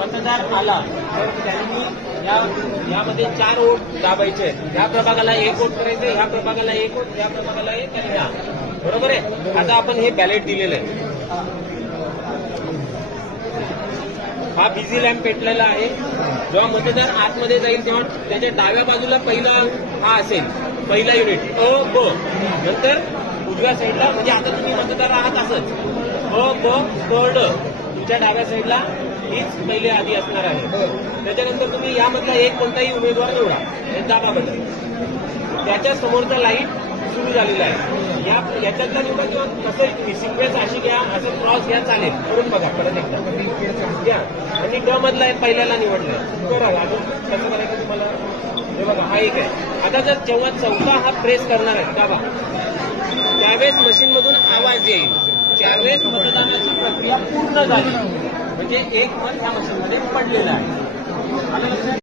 मतदार आला तर त्यांनी यामध्ये 4 वोट दाबायचे आहेत. ह्या प्रभागाला 1 वोट करायचे, ह्या प्रभागाला 1 वोट, ह्या प्रभागाला 1 आणि ह्या. बरोबर आहे. आता आपण हे बॅलेट दिलेलं आहे. हा बिझी लॅम्प पेटलेला आहे. जेव्हा मतदार आतमध्ये जाईल तेव्हा त्याच्या डाव्या बाजूला पहिला हा असेल, पहिला युनिट अ ब. नंतर उजव्या साईडला, म्हणजे आता तुम्ही मतदार आहात असंच अ ब क ड, तुमच्या डाव्या साईडला हीच पहिले आधी असणार आहे. त्याच्यानंतर तुम्ही यामधला एक कोणताही उमेदवार निवडा, दाबा बदल. त्याच्या समोरचा लाईट सुरू झालेला आहे. याच्यातला निवडा किंवा कसं सिक्वेन्स अशी घ्या, असं क्रॉस घ्या, चालेल. करून बघा परत एकदा घ्या. आणि ड मधला पहिल्याला निवडलाय करा. अजून कसं करायचं तुम्हाला हे बघा, हा एक आहे. आता जर जेव्हा चौथा हा प्रेस करणार आहे दाबा, त्यावेळेस मशीनमधून आवाज येईल. त्यावेळेस मतदानाची प्रक्रिया पूर्ण झाली, म्हणजे एक मत ह्या मशीनमध्ये पडलेलं आहे.